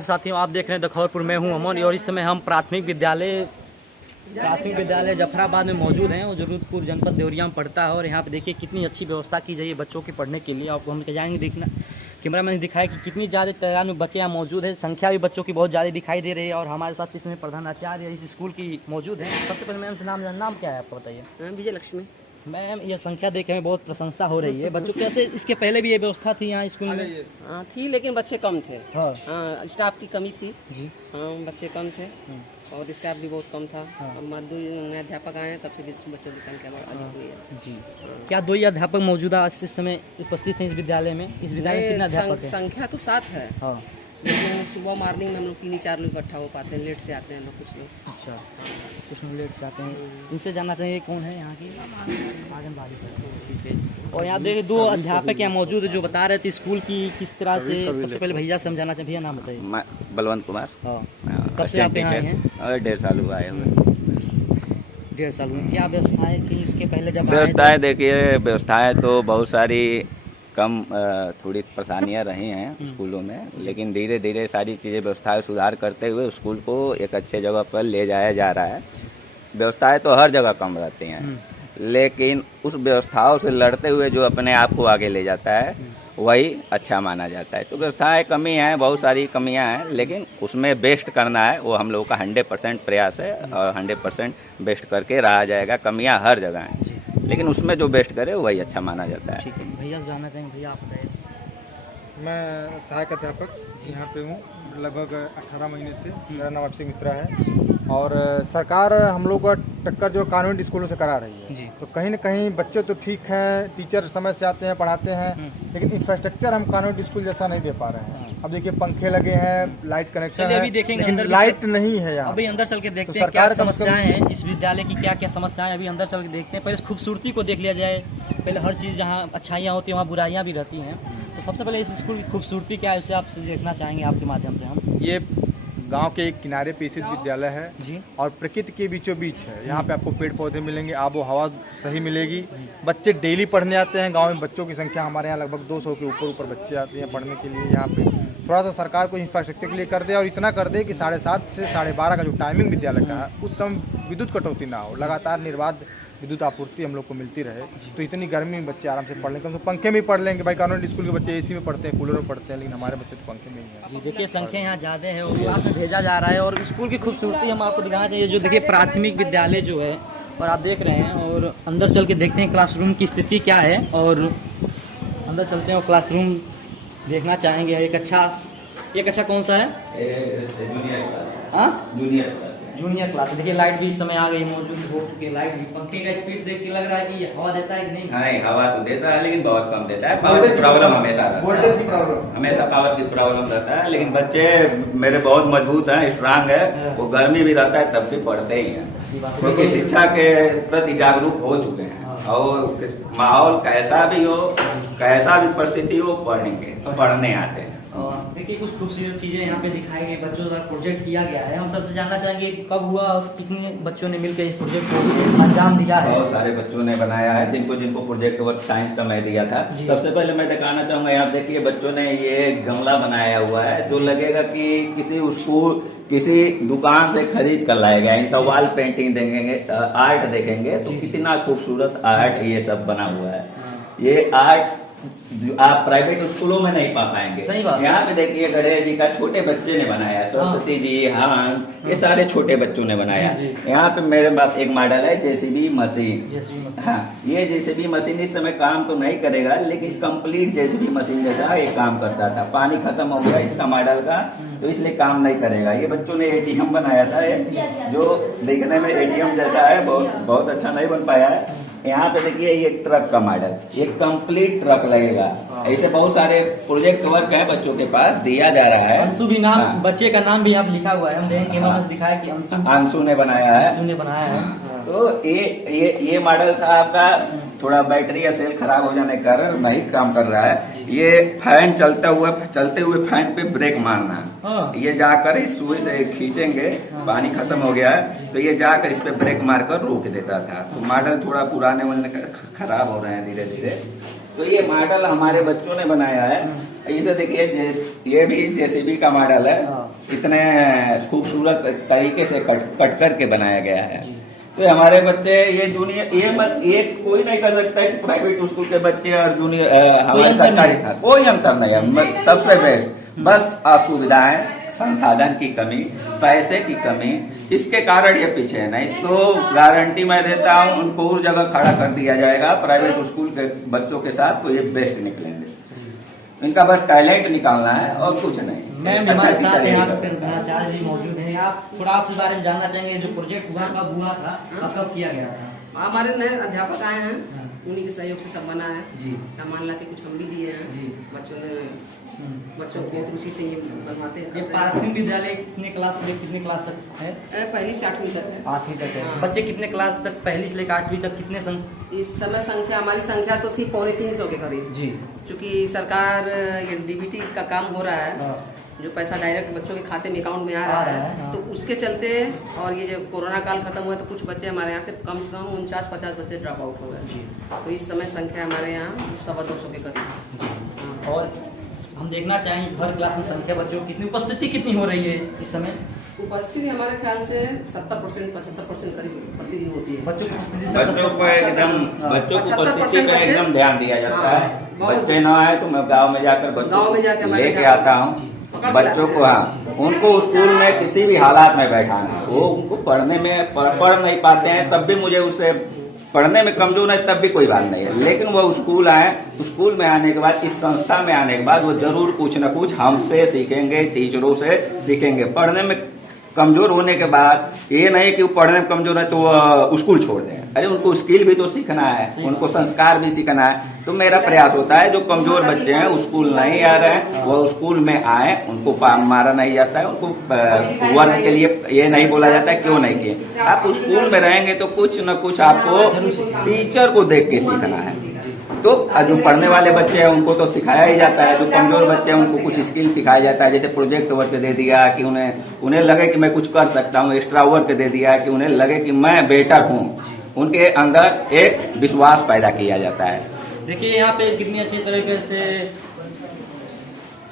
साथियों, आप देख रहे हैं दखौरपुर में हूं अमन और इस समय हम प्राथमिक विद्यालय जफराबाद में मौजूद हैं और जरूरपुर जनपद देवरिया में पढ़ता है। और यहाँ पे देखिए कितनी अच्छी व्यवस्था की जाए बच्चों के पढ़ने के लिए। आपको हम जाएंगे देखना, कैमरा मैंने दिखाया कि कितनी ज़्यादा तादाद में बच्चे यहाँ मौजूद है। संख्या भी बच्चों की बहुत ज़्यादा दिखाई दे रही है। और हमारे साथ इसमें प्रधानाचार्य इस स्कूल की मौजूद है। सबसे पहले मैम से नाम क्या है आपको बताइए? विजय लक्ष्मी। मैम, ये संख्या देख हमें बहुत प्रशंसा हो रही है बच्चों कैसे। इसके पहले भी ये व्यवस्था थी यहाँ स्कूल में? थी, लेकिन बच्चे कम थे। हाँ, स्टाफ की कमी थी जी। हाँ, बच्चे कम थे और स्टाफ भी बहुत कम था। अब नए अध्यापक आए हैं तब से बच्चों की संख्या अधिक हुई है जी। क्या 2 ही अध्यापक मौजूदा इस समय उपस्थित हैं इस विद्यालय में? इस विद्यालय में कितने अध्यापक हैं? संख्या तो 7 है। हाँ, लेकिन सुबह मॉर्निंग में हम लोग 3-4 लोग इकट्ठा हो पाते हैं, लेट से आते हैं लोग कुछ लोग। अच्छा, कुछ लोग लेट से आते हैं। इनसे जानना चाहिए कौन है यहाँ की? आंगनबाड़ी पर, ठीक है। और यहाँ देखिए 2 अध्यापक यहाँ मौजूद है जो बता रहे थे स्कूल की किस तरह से। सबसे पहले भैया समझाना चाहिए, भैया नाम बताइए। बलवंत कुमार। हाँ, कब से आप यहाँ आए हैं? 1.5 साल हुआ है हमें। 1.5 साल में क्या व्यवस्थाएं थी इसके पहले जब? व्यवस्थाएं देखिए, व्यवस्थाएं तो बहुत सारी कम, थोड़ी परेशानियां रही हैं स्कूलों में, लेकिन धीरे धीरे सारी चीज़ें व्यवस्थाएं सुधार करते हुए स्कूल को एक अच्छे जगह पर ले जाया जा रहा है। व्यवस्थाएं तो हर जगह कम रहती हैं, लेकिन उस व्यवस्थाओं से लड़ते हुए जो अपने आप को आगे ले जाता है वही अच्छा माना जाता है। तो व्यवस्थाएं कमी हैं, बहुत सारी कमियां हैं, लेकिन उसमें बेस्ट करना है वो हम लोगों का 100% प्रयास है और 100% बेस्ट करके रहा जाएगा। कमियां हर जगह हैं, लेकिन उसमें जो बेस्ट करे वही अच्छा माना जाता है। ठीक है, भैया से जानना चाहेंगे, भैया आप बताइए। मैं सहायक अध्यापक यहाँ पे हूँ लगभग 18 महीने से। मेरा नाम अभिषेक मिश्रा है और सरकार हम लोग का टक्कर जो कॉन्वेंट स्कूलों से करा रही है जी। तो कहीं ना कहीं बच्चे तो ठीक हैं, टीचर समय से आते हैं, पढ़ाते हैं, लेकिन इंफ्रास्ट्रक्चर हम कॉन्वेंट स्कूल जैसा नहीं दे पा रहे हैं। अब देखिए पंखे लगे हैं, लाइट कनेक्शन है, लेकिन लाइट नहीं है यहाँ। अभी अंदर चल के देखते हैं क्या समस्याएं हैं इस विद्यालय की, क्या क्या समस्याएं अभी अंदर चल के देखते हैं। पहले खूबसूरती को देख लिया जाए। पहले हर चीज़ जहाँ अच्छाइयाँ होती हैं वहाँ बुराइयाँ भी रहती हैं। तो सबसे पहले इस स्कूल की खूबसूरती क्या है उसे आपसे देखना चाहेंगे आपके माध्यम से हम। ये गांव के एक किनारे पे स्थित विद्यालय है जी और प्रकृति के बीचों बीच है। यहाँ पे आपको पेड़ पौधे मिलेंगे, आबो हवा सही मिलेगी। बच्चे डेली पढ़ने आते हैं। गांव में बच्चों की संख्या हमारे यहाँ लगभग 200 के ऊपर बच्चे आते हैं पढ़ने के लिए। यहाँ पे थोड़ा सा सरकार को इंफ्रास्ट्रक्चर के लिए कर दे और इतना कर दे कि 7:30 से 12:30 का जो टाइमिंग विद्यालय का है उस समय विद्युत कटौती ना हो, लगातार निर्बाध विद्युत आपूर्ति हम लोग को मिलती रहे। तो इतनी गर्मी में बच्चे आराम से पढ़ लेंगे, तो पंखे में पढ़ लेंगे। भाई कॉन्वेंट स्कूल के बच्चे एसी में पढ़ते हैं, कूलर में पढ़ते हैं, लेकिन हमारे बच्चे तो पंखे में ही हैं। जी देखिए, संख्या यहाँ ज़्यादा है और क्लास में भेजा जा रहा है। और स्कूल की खूबसूरती हम आपको दिखाना चाहिए। जो देखिए प्राथमिक विद्यालय जो है और आप देख रहे हैं, और अंदर चल के देखते हैं क्लासरूम की स्थिति क्या है। और अंदर चलते हैं और क्लासरूम देखना चाहेंगे। एक अच्छा कौन सा है? Junior class. देखिए लाइट भी इस समय आ गई, मौजूद हो चुकी है लाइट भी। पंखे का स्पीड देख के लग रहा है कि ये हवा देता है कि नहीं? नहीं, हवा तो देता है लेकिन बहुत कम देता है। पावर की प्रॉब्लम हमेशा पावर की प्रॉब्लम रहता है। लेकिन बच्चे मेरे बहुत मजबूत हैं, स्ट्रांग है। वो गर्मी भी रहता है तब भी पढ़ते ही हैं, क्योंकि शिक्षा के प्रति जागरूक हो चुके हैं। और माहौल कैसा भी हो, कैसा भी परिस्थिति हो, पढ़ेंगे, पढ़ने आते हैं। देखिए कुछ खूबसूरत चीजें यहाँ पे दिखाई गई, बच्चों द्वारा प्रोजेक्ट किया गया है। हम सबसे जानना चाहेंगे कब हुआ और कितने बच्चों ने मिलकर इस प्रोजेक्ट को अंजाम दिया है? बहुत सारे बच्चों ने बनाया है, जिनको प्रोजेक्ट वर्क साइंस का मैं दिया था। सबसे पहले मैं दिखाना चाहूंगा, यहाँ देखिए बच्चों ने ये गमला बनाया हुआ है जो लगेगा कि किसी दुकान से खरीद कर लाएगा। इनका वॉल पेंटिंग देखेंगे, आर्ट देखेंगे तो कितना खूबसूरत आर्ट ये सब बना हुआ है। ये आर्ट आप प्राइवेट स्कूलों में नहीं पा पाएंगे। सही बात। यहाँ पे देखिए गणेश जी का छोटे बच्चे ने बनाया, सरस्वती जी, हाँ, ये सारे छोटे बच्चों ने बनाया। यहाँ पे मेरे पास एक मॉडल है जेसीबी मशीन। हाँ, ये जेसीबी मशीन इस समय काम तो नहीं करेगा, लेकिन कंप्लीट जेसीबी मशीन जैसा एक काम करता था। पानी खत्म हो गया इसका मॉडल का, तो इसलिए काम नहीं करेगा। ये बच्चों ने एटीएम बनाया था, जो देखने में एटीएम जैसा है, बहुत अच्छा नहीं बन पाया है। यहाँ पे देखिए ये ट्रक का मॉडल, ये कंप्लीट ट्रक लगेगा। ऐसे बहुत सारे प्रोजेक्ट वर्क है बच्चों के पास, दिया जा रहा है। अंशु भी नाम, बच्चे का नाम भी यहाँ लिखा हुआ है। हम देखेंगे दिखाया कि अंशु ने बनाया है। तो ये मॉडल था आपका, थोड़ा बैटरी या सेल खराब हो जाने के कारण नहीं काम कर रहा है। ये फैन चलते हुए फैन पे ब्रेक मारना, ये जाकर इस सुई से खींचेंगे, पानी खत्म हो गया है तो ये जाकर इस पे ब्रेक मारकर रोक देता था। तो मॉडल थोड़ा पुराने खराब हो रहे हैं धीरे धीरे। तो ये मॉडल हमारे बच्चों ने बनाया है। ये तो देखिए ये भी जेसीबी का मॉडल है, इतने खूबसूरत तरीके से कट करके बनाया गया है। तो हमारे बच्चे ये दुनिया ये कोई नहीं कर सकता है कि प्राइवेट स्कूल के बच्चे और हमारे सरकारी था कोई अंतर नहीं है। सबसे बेस्ट बस असुविधाएं, संसाधन की कमी, पैसे की कमी, इसके कारण ये पीछे है। नहीं तो गारंटी मैं देता हूँ उनको उस जगह खड़ा कर दिया जाएगा प्राइवेट स्कूल के बच्चों के साथ, तो ये बेस्ट निकलेंगे। इनका बस टैलेंट निकालना है और कुछ नहीं। मैम हमारे साथ यहाँ आचार्य जी मौजूद हैं। आप थोड़ा आपसे बारे में जानना चाहेंगे, जो प्रोजेक्ट हुआ कब हुआ था, कब किया गया था? हमारे नए अध्यापक आए हैं, उन्हीं के सहयोग से सब बना है जी। सामान ला के कुछ हम भी दिए हैं जी। बच्चों को बहुत रुचि से ये बनवाते हैं। ये प्राथमिक विद्यालय कितने क्लास से कितने क्लास तक है? पहली से 8वीं तक है। 8वीं तक है। हाँ। बच्चे कितने क्लास तक, पहली से लेकर 8वीं तक कितने इस समय संख्या, हमारी संख्या तो थी 350 के करीब जी। क्योंकि सरकार ये डीबीटी का काम हो रहा है, जो पैसा डायरेक्ट बच्चों के खाते में अकाउंट में आ रहा है, तो उसके चलते और ये जो कोरोना काल खत्म हुआ तो कुछ बच्चे हमारे यहाँ से कम 49-50 बच्चे ड्रॉप आउट हो गए जी। तो इस समय संख्या हमारे यहाँ 200 के करीब जी। और हम देखना चाहेंगे हर क्लास में संख्या बच्चों की कितनी, उपस्थिति कितनी हो रही है इस समय? उपस्थिति हमारे ख्याल से 70% 75% करीब प्रतिदिन होती है। बच्चों की उपस्थिति से बच्चों को एकदम बच्चों की उपस्थिति पे एकदम ध्यान दिया जाता है। बहुत- बच्चे ना आए तो मैं गांव में जाकर बच्चों को लेके आता हूँ बच्चों को। हाँ, उनको स्कूल में किसी भी हालात में बैठाना है। वो उनको पढ़ने में पढ़ नहीं पाते हैं तब भी मुझे उससे पढ़ने में कमजोर है तब भी कोई बात नहीं है, लेकिन वो स्कूल आए, स्कूल में आने के बाद, इस संस्था में आने के बाद वो जरूर कुछ न कुछ हमसे सीखेंगे, टीचरों से सीखेंगे। पढ़ने में कमजोर होने के बाद ये नहीं कि वो पढ़ने में कमजोर है तो वो स्कूल छोड़ दें। अरे उनको स्किल भी तो सीखना है, उनको संस्कार भी सीखना है। तो मेरा प्रयास होता है जो कमजोर बच्चे हैं स्कूल नहीं आ रहे हैं वो स्कूल में आए, उनको मारा नहीं जाता है, उनको वर्क के लिए ये नहीं बोला जाता है क्यों नहीं किए। आप स्कूल में रहेंगे तो कुछ न कुछ आपको टीचर को देख के सीखना है। तो जो पढ़ने वाले बच्चे हैं उनको तो सिखाया ही जाता है, जो कमजोर बच्चे हैं उनको कुछ स्किल सिखाया जाता है। जैसे प्रोजेक्ट वर्क दे दिया कि उन्हें लगे कि मैं कुछ कर सकता हूँ, एक्स्ट्रा वर्क दे दिया कि उन्हें लगे कि मैं बेटर हूँ, उनके अंदर एक विश्वास पैदा किया जाता है। देखिए यहाँ पे कितनी अच्छी तरीके से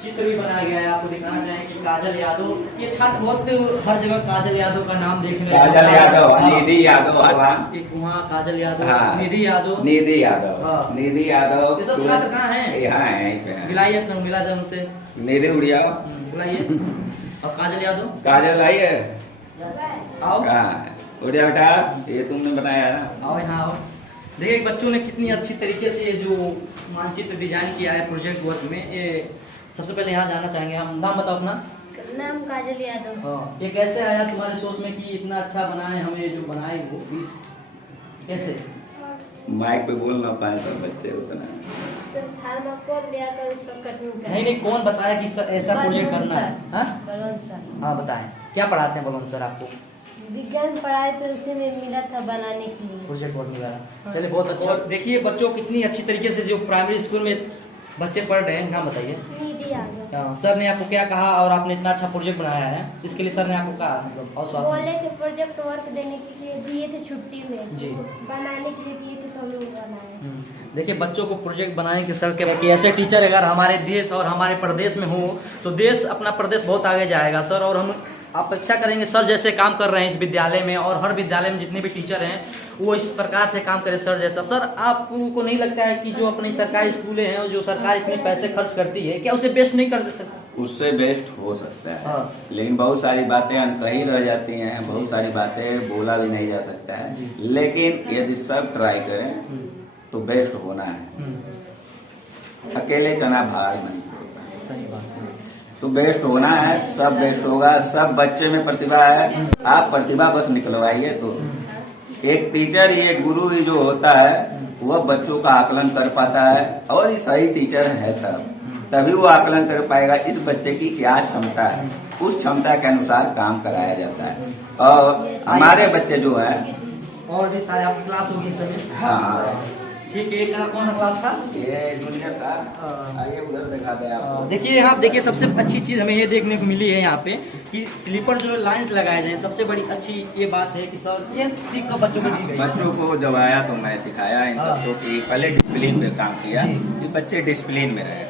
चित्र भी बनाया गया है। आपको दिखाना चाहेंगे कि काजल यादव, ये छात्र बहुत हर जगह काजल यादव का नाम देखने में, काजल यादव, निधि यादव, एक वहाँ काजल यादव, हाँ, निधि यादव, निधि यादव, हाँ। निधि यादव। ये सब छात्र कहाँ हैं? यहाँ है, मिलाइए तो मिला जाए उनसे, निधि उड़िया बुलाइए। और काजल यादव, काजल आई है, आओ उड़िया बेटा, ये तुमने बनाया ना, आओ यहाँ आओ। देखिए बच्चों ने कितनी अच्छी तरीके से ये जो मानचित्र डिजाइन किया है प्रोजेक्ट वर्क में। ये सबसे पहले यहाँ जाना चाहेंगे हम। नाम बताओ अपना। नाम काजल यादव। हाँ, ये कैसे आया तुम्हारे सोच में कि इतना अच्छा बनाए हमें जो बनाए वो इस कैसे? माइक पे बोल ना पाए सब बच्चे उतना। थर्माकोल लियाकर उसका कटिंग नहीं नहीं, कौन बताया कि ऐसा प्रोजेक्ट करना है? हाँ बलवंत सर। हाँ बताएं, क्या पढ़ाते हैं बलवंत सर आपको? विज्ञान पढ़ाए तो उसी में मिला था बनाने के लिए प्रोजेक्ट वर्क वगैरह। चलिए बहुत अच्छा। देखिए बच्चों कितनी अच्छी तरीके से जो प्राइमरी स्कूल में बच्चे पढ़ रहे हैं, नाम बताइए। निधि यादव। सर ने आपको क्या कहा और आपने इतना अच्छा प्रोजेक्ट बनाया है, इसके लिए सर ने आपको कहा मतलब आश्वासन? बोले थे प्रोजेक्ट वर्क देने के लिए, दिए थे छुट्टी में जी। बनाने के लिए दिए थे तो हम लोग बनाए। देखिए बच्चों को प्रोजेक्ट बनाने के सर के ऐसे टीचर अगर हमारे देश और हमारे प्रदेश में हो तो देश अपना प्रदेश बहुत आगे जाएगा सर। और हम अपेक्षा करेंगे सर जैसे काम कर रहे हैं इस विद्यालय में, और हर विद्यालय में जितने भी टीचर हैं वो इस प्रकार से काम करें सर जैसा। सर आपको नहीं लगता है कि जो अपनी सरकारी स्कूलें हैं, जो सरकार इतने पैसे खर्च करती है, क्या उसे बेस्ट नहीं कर सकते? उससे बेस्ट हो सकता है। हाँ। लेकिन बहुत सारी बातें अनकही रह जाती हैं, बहुत सारी बातें बोला भी नहीं जा सकता है। लेकिन यदि सब ट्राई करें तो बेस्ट होना है। अकेले चना भार नहीं होता। सही बात है। तो बेस्ट होना है, सब बेस्ट होगा। सब बच्चे में प्रतिभा है, आप प्रतिभा बस निकलवाइए। तो एक टीचर ही, एक गुरु ही जो होता है वह बच्चों का आकलन कर पाता है, और ये सही टीचर है तभी वो आकलन कर पाएगा इस बच्चे की क्या क्षमता है। उस क्षमता के अनुसार काम कराया जाता है। और हमारे बच्चे जो है और भी सारे आप क्लास होगी सभी। हाँ, ठीक है, ये कौन सा क्लास था? ये जूनियर था। आइए उधर दिखा दे आपको। देखिए यहाँ देखिए, सबसे अच्छी चीज़ हमें ये देखने को मिली है यहाँ पे कि स्लीपर जो लाइंस लगाए जाए, सबसे बड़ी अच्छी ये बात है कि सर ये सीख कर बच्चों को दी गई। बच्चों को जब आया तो मैं सिखाया इन सबको कि पहले डिसिप्लिन पे काम किया कि बच्चे डिसिप्लिन में रहे।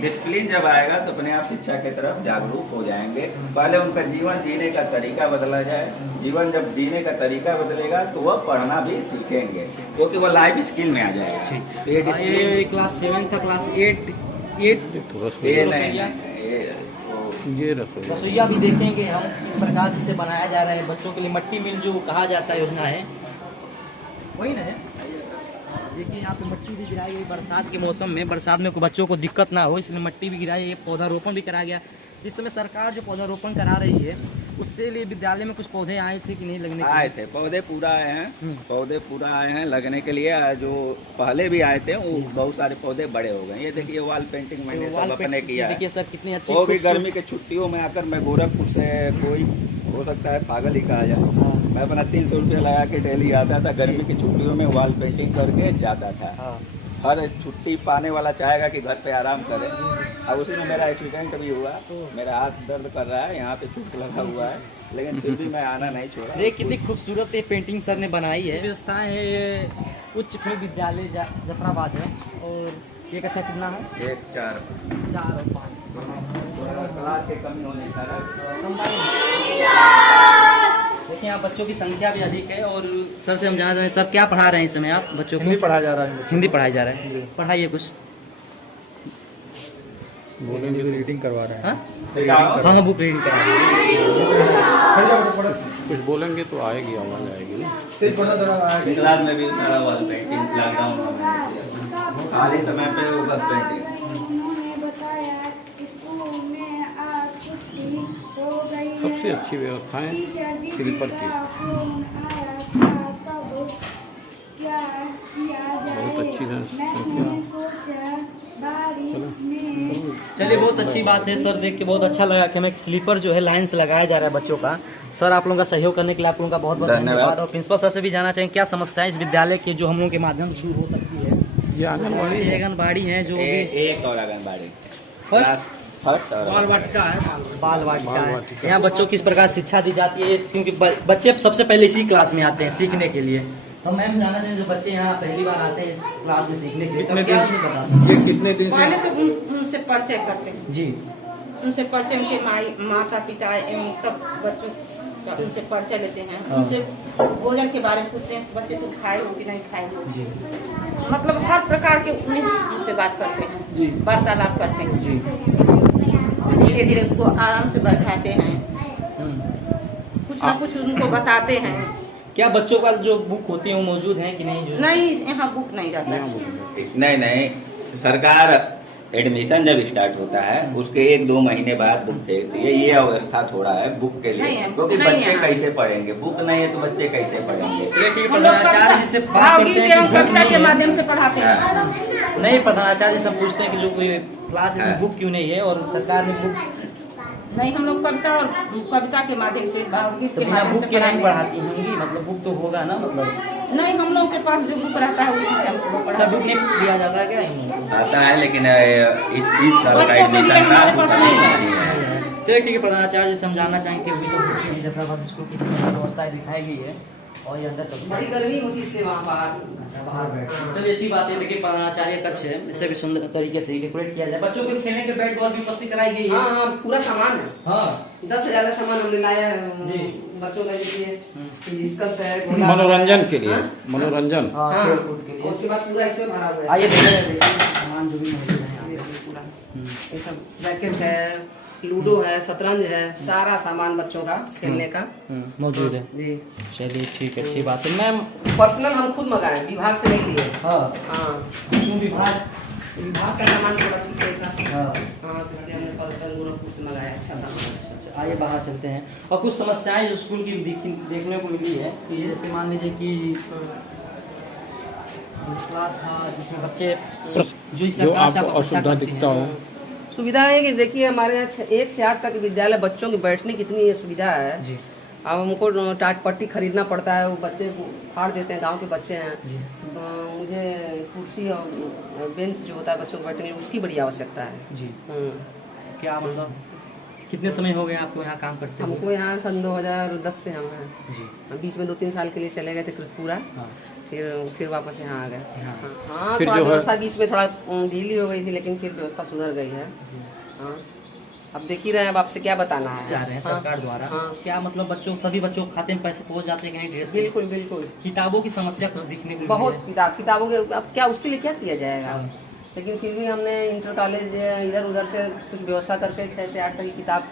डिसिप्लिन जब आएगा तो अपने आप शिक्षा की तरफ जागरूक हो जाएंगे। पहले उनका जीवन जीने का तरीका बदला जाए। जीवन जब जीने का तरीका बदलेगा तो वह पढ़ना भी सीखेंगे, क्योंकि वह लाइफ स्किल में आ जाएगा। तो ये डिसिप्लिन ये क्लास 7 था, क्लास 8 ये रसोईया भी देखेंगे हम किस प्रकार से इसे बनाया जा रहा है। बच्चों के लिए मट्टी मिल जो कहा जाता है योजना है, वही ना है। देखिए यहाँ पे मट्टी भी गिराई गई बरसात के मौसम में, बरसात में बच्चों को दिक्कत ना हो इसलिए मट्टी भी गिराई है। पौधारोपण भी करा गया। इस समय सरकार जो पौधारोपण करा रही है उससे लिए विद्यालय में कुछ पौधे आए थे कि नहीं लगने के आए थे? पौधे पूरा आए हैं, पौधे पूरा आए हैं लगने के लिए। जो पहले भी आए थे वो बहुत सारे पौधे बड़े हो गए। ये देखिए वॉल पेंटिंग मैंने सब अपने किया है। देखिए सर कितनी अच्छी, वो भी गर्मी के छुट्टियों में आकर मैं गोरखपुर से, कोई हो सकता है पागल ही कहा जाए, मैं अपना 300 रुपया लगा के डेली आता था। गर्मी की छुट्टियों में वॉल पेंटिंग करके जाता था। हर छुट्टी पाने वाला चाहेगा कि घर पे आराम करे। अब उसी में मेरा एक्सीडेंट भी हुआ, मेरा हाथ दर्द कर रहा है, यहाँ पे चोट लगा हुआ है, लेकिन फिर भी मैं आना नहीं छोड़ा। देख कितनी खूबसूरत ये पेंटिंग सर ने बनाई है। व्यवस्थाएं है, ये उच्च प्राथमिक विद्यालय जफराबाद है। और एक अच्छा कितना है? 1, 4 4 और 5 क्लास के कमी होने का देखिए यहाँ बच्चों की संख्या भी अधिक है। और सर से हम जानना चाहेंगे, सर क्या पढ़ा रहे हैं इस समय आप बच्चों को? हिंदी पढ़ाया जा रहा है। हिंदी पढ़ाई जा रहा है, पढ़ाइए कुछ बोलेंगे तो रीडिंग करवा रहे हैं। हाँ बुक रीडिंग करा कुछ बोलेंगे तो आएगी, आवाज आएगी ना। क्लास में भी सारा वॉल पेंटिंग लॉकडाउन खाली समय पे वो बस पेंटिंग। सबसे अच्छी व्यवस्थाएं स्लीपर की, बहुत अच्छी चलिए बहुत अच्छी बात है सर, देख के बहुत अच्छा लगा कि हमें स्लीपर जो है लाइन से लगाया जा रहा है बच्चों का। सर आप लोगों का सहयोग करने के लिए आप लोगों का बहुत बहुत धन्यवाद। और प्रिंसिपल सर से भी जानना चाहिए क्या समस्याएं इस विद्यालय की जो हम लोगों के माध्यम से दूर हो सकती है? ये आंगनबाड़ी है जो एक और आंगनबाड़ी फर्स्ट बाल वाटिका है। यहाँ बच्चों की इस प्रकार शिक्षा दी जाती है, क्योंकि बच्चे सबसे पहले इसी क्लास में आते हैं सीखने के लिए। तो मैम जानना चाहिए जो बच्चे यहाँ पहली बार आते हैं इस क्लास में सीखने के लिए, कितने दिन पहले तो उनसे परिचय करते हैं जी, उनसे परिचय, उनके माता पिता एवं सब बच्चों का उनसे परिचय लेते हैं। उनसे भोजन के बारे में पूछते हैं, बच्चे तुम खाए हो कि नहीं खाए हो जी, मतलब हर प्रकार के उनसे बात करते हैं, वार्तालाप करते हैं जी। धीरे धीरे उसको आराम से बैठाते हैं, कुछ ना कुछ उनको बताते हैं। क्या बच्चों का जो बुक होती है वो मौजूद है कि नहीं? नहीं यहाँ बुक नहीं रहता है। नहीं सरकार एडमिशन जब स्टार्ट होता है उसके 1-2 महीने बाद बुक देती है। ये अवस्था थोड़ा है बुक के लिए, क्योंकि बच्चे कैसे पढ़ेंगे? बुक नहीं है तो बच्चे कैसे पढ़ेंगे? हम लोग कविता के माध्यम से पढ़ाते हैं। नहीं, प्रधानाचार्य से पूछते हैं कि जो कोई क्लास इसमें बुक क्यों नहीं है, और सरकार ने बुक नहीं, हम लोग कविता के माध्यम से, भावगीत के माध्यम बुक से की नहीं पढ़ाते पढ़ाती होंगी, मतलब बुक तो होगा ना, मतलब नहीं, हम लोग के पास जो बुक रहता है उसी से हम लोग सब पढ़ाते बुक नहीं दिया जाता है क्या इनको? आता है, लेकिन इस साल का बच्चों के लिए एडमिशन हमारे पास नहीं है। हैं। चलिए ठीक है, प्रधानाचार्य से हम जानना चाहेंगे अभी तो जफराबाद स्कूल की व्यवस्थाएं दिखाई गई है और ये अंदर बड़ी गर्मी होती है इसलिए वहाँ बाहर बैठे। चलिए अच्छी बात है, देखिए प्रधानाचार्य कक्ष है, इसे भी सुंदर तरीके से डेकोरेट किया जाए। बच्चों के खेलने के बैट बॉल की उपस्थित कराई गई है। हाँ पूरा सामान है। हाँ 10,000 का सामान हमने लाया है जी। बच्चों का, जैसे डिस्कस है, घोड़ा मनोरंजन के लिए, हाँ? मनोरंजन। हाँ हाँ, खेल-कूद के लिए। उसके बाद पूरा इसमें भरा हुआ है। आइए देखिए सामान जो भी मौजूद है यहाँ ये पे। पूरा ये सब रैकेट है, लूडो है, शतरंज है, सारा सामान बच्चों का खेलने का मौजूद है। जी। चलिए ठीक है, अच्छी बात है मैम। पर्सनल हम खुद मंगाए, विभाग से नहीं लिए। हाँ हाँ क्यों विभाग? विभाग का सामान थोड़ा ठीक रहता। हाँ हाँ तो इसलिए हमने पर्सनल गोरखपुर से मंगाया अच्छा सामान। अच्छा, आइए बाहर चलते हैं। और कुछ समस्याएं जो स्कूल की देखने को मिली है कि जैसे मान लीजिए कि क्लास था जिसमें बच्चे जो इस जो सरकार से आपको आप असुविधा दिखता हो। सुविधा है कि देखिए हमारे यहाँ 1 से 8 तक विद्यालय, बच्चों की बैठने की इतनी सुविधा है। जी अब हमको टाट पट्टी खरीदना पड़ता है, वो बच्चे को फाड़ देते हैं, गांव के बच्चे हैं, तो मुझे कुर्सी और बेंच जो होता है बच्चों को बैठने के लिए उसकी बड़ी आवश्यकता है। जी। हम्म। क्या मतलब कितने समय हो गए आपको यहाँ काम करते हुए? हमको यहाँ सन 2010 से हम हैं। जी। हम बीच में 2-3 साल के लिए चले गए थे कृतपुरा, हाँ। फिर वापस यहाँ आ गए। हाँ। हाँ, फिर थोड़ा जो है- व्यवस्था बीच में थोड़ा ढीली हो गई थी, लेकिन फिर व्यवस्था सुधर गई है। हाँ, अब देख ही रहे हैं, अब आपसे क्या बताना है। जा रहे हैं हाँ, सरकार द्वारा। हाँ। क्या मतलब बच्चों सभी बच्चों के खाते में पैसे पहुँच जाते हैं कि नहीं? ड्रेस के बिल्कुल बिल्कुल। किताबों की समस्या कुछ दिखने को बहुत किताबों के, अब क्या उसके लिए क्या किया जाएगा। हाँ। लेकिन फिर भी हमने इंटर कॉलेज इधर उधर से कुछ व्यवस्था करके 6 से 8 तक की किताब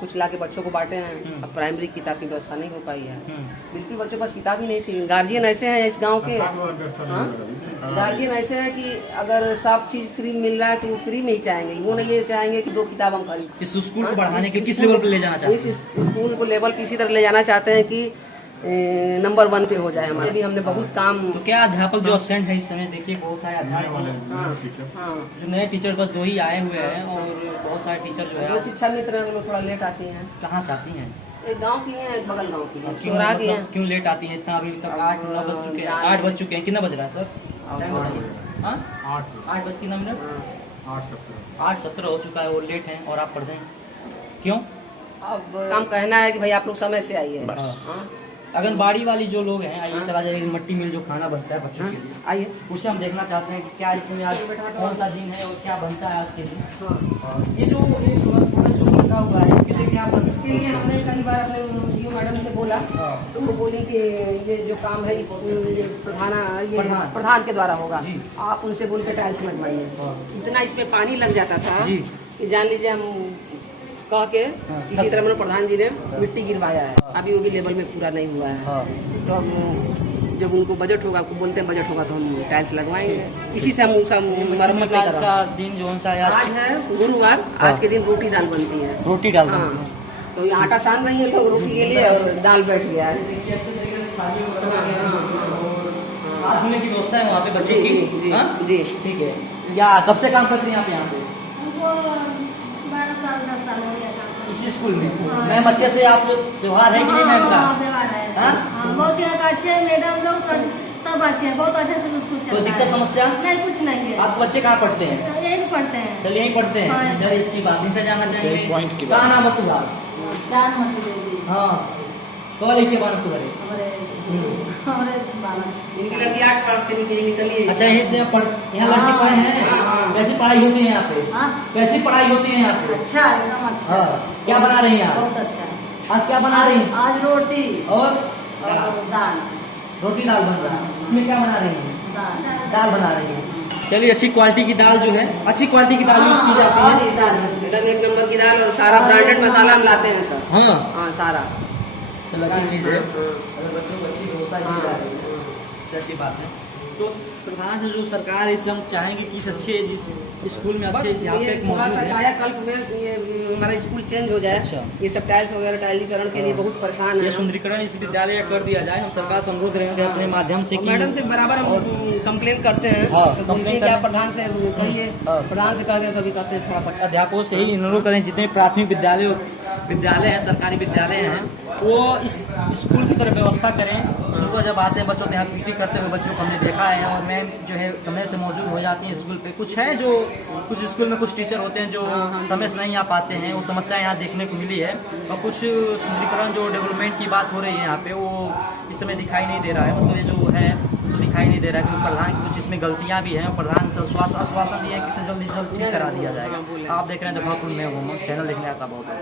कुछ ला के बच्चों को बांटे हैं। अब प्राइमरी किताब की व्यवस्था नहीं हो पाई है, बिल्कुल बच्चों के पास किताब ही नहीं थी। गार्जियन ऐसे हैं इस गांव के, हाँ, गार्जियन ऐसे हैं कि अगर सब चीज फ्री मिल रहा है तो वो फ्री में ही चाहेंगे, वो नहीं ये चाहेंगे कि 2 किताब हम खरीद। इस स्कूल को बढ़ाने के किस लेवल पर ले जाना चाहते हैं? इस स्कूल को लेवल किसी तरह ले जाना चाहते हैं कि नंबर 1 पे हो जाए हमारे भी। हमने बहुत काम। तो क्या अध्यापक जो असिस्टेंट है इस समय देखिए बहुत सारे अध्यापक हाँ, जो नए टीचर बस 2 ही आए हुए हैं और बहुत सारे टीचर जो जो है शिक्षा मित्र हैं वो लोग थोड़ा लेट आती हैं। कहाँ से आती हैं? एक गांव की है, एक बगल गांव की है, क्यों सोरा की है। मतलब क्यों लेट आती है इतना? अभी तक 8-9 बज चुके हैं। 8 बज चुके हैं। कितना बज रहा है सर? टाइम बताइए। हाँ, 8 बज कितना मिनट? 8:17 हो चुका है। वो लेट है और आप पढ़ रहे हैं क्यों? अब काम कहना है कि भाई आप लोग समय से आइए। हाँ, आंगनबाड़ी वाली जो लोग हैं, आइए चला जाइए मट्टी मिल जो खाना बनता है बच्चों के लिए, आइए। उसे हम देखना चाहते हैं कि क्या इसमें आज कौन सा दिन है और क्या बनता है आज के लिए। ये जो एक समझ जो बनता हुआ है इसके लिए क्या बनता इसके लिए हमने कई बार अपने जीओ मैडम से बोला, तो वो बोली कि ये जो काम है ये प्रधान के द्वारा होगा, जी। आप उनसे बोल के टाइल्स लगवाइए। इतना इसमें पानी लग जाता था जी। कि जान लीजिए हम कह के इसी तरह मैंने प्रधान जी ने मिट्टी गिरवाया है। अभी वो भी लेवल में पूरा नहीं हुआ है। तो हम जब उनको बजट होगा, आपको बोलते हैं बजट होगा तो हम टाइल्स लगवाएंगे। इसी से हम उसका मरम्मत नहीं आज कर का दिन जो सा है आज है गुरुवार, आज के दिन रोटी दाल बनती है। रोटी डाल हाँ, तो ये आटा सान रही है लोग रोटी के लिए और दाल बैठ गया है। घूमने की व्यवस्था है वहाँ पे बच्चों जी, की? जी, जी, हाँ? जी। ठीक है। या कब से काम करते हैं आप यहाँ पे? हमको 12 साल 10 साल हो गया काम करते। इसी स्कूल में? हाँ। मैम अच्छे से आपसे व्यवहार है कि नहीं मैम का? हाँ, व्यवहार है। हाँ? हाँ, बहुत यहाँ का अच्छे हैं मैडम लोग, सब अच्छे हैं, बहुत अच्छे से स्कूल चल तो रहा है। दिक्कत समस्या? नहीं, कुछ नहीं है। आप बच्चे कहाँ पढ़ते हैं? यही भी पढ़ते हैं। चलिए यहीं पढ़ते हैं। हाँ। चलिए अच्छी बात, इनसे जाना चाहेंगे। पॉइंट की क्या नाम है तुम्हारा? चार मत दे हाँ, कॉलेज के बारे तुम्हारे? हमारे इनकी लड़की 8 पढ़ के निकली। अच्छा, यहीं से पढ़, यहाँ लड़के हाँ। पढ़े हैं? हाँ। कैसी पढ़ाई होती है यहाँ पे? हाँ, कैसी पढ़ाई होती है यहाँ पे? अच्छा एकदम अच्छा। हाँ। क्या बना रही हैं आप? बहुत अच्छा। आज क्या बना रही हैं? आज रोटी और और दाल। रोटी दाल बन रहा है। इसमें क्या बना रही हैं? दाल दाल बना रही हैं। चलिए, अच्छी क्वालिटी की दाल जो है, अच्छी क्वालिटी की दाल यूज की जाती है। एकदम 1 नंबर की दाल और सारा ब्रांडेड मसाला हम लाते हैं सर। हाँ, हाँ, सारा। चलो अच्छी चीज़ है। हाँ। अगर बच्चों को अच्छी व्यवस्था दी जा रही है, सबसे अच्छी बात है। तो प्रधान से जो सरकार है, इससे हम चाहेंगे कि इस अच्छे जिस स्कूल में बस अच्छे ये अध्यापक थोड़ा मौजूद सा है। कायाकल्प में ये हमारा स्कूल चेंज हो जाए। अच्छा। ये सब टाइल्स वगैरह टाइलीकरण के लिए बहुत परेशान ये है। सुंदरीकरण इस विद्यालय का कर दिया जाए। हम सरकार से अनुरोध करेंगे अपने माध्यम से कि मैडम से बराबर हम कंप्लेन करते हैं। हाँ, तो बोलते कंप्लेन हैं कि आप करें। प्रधान से कहिए, हाँ। प्रधान से कहते हैं तभी कहते हैं थोड़ा अध्यापकों से ही अनुरोध करें, जितने प्राथमिक विद्यालय हैं, सरकारी विद्यालय हैं, वो इस स्कूल की तरफ व्यवस्था करें। सुबह जब आते हैं बच्चों के यहाँ पीटी करते हुए बच्चों को हमने देखा है, और मैम जो है समय से मौजूद हो जाती हैं स्कूल पे। कुछ है जो कुछ स्कूल में कुछ टीचर होते हैं जो समय से नहीं आ पाते हैं, वो समस्या यहाँ देखने को मिली है। और कुछ सुंदरीकरण जो डेवलपमेंट की बात हो रही है यहाँ पे, वो इस समय दिखाई नहीं दे रहा है। मतलब ये जो है तो दिखाई नहीं दे रहा है, क्योंकि प्रधान की कुछ इसमें गलतियाँ भी हैं। प्रधान से आश्वासन दिया है कि इसे जल्दी से जल्दी ठीक करा दिया जाएगा। आप देख रहे हैं जब मैं हूँ, चैनल देखने आता बहुत है।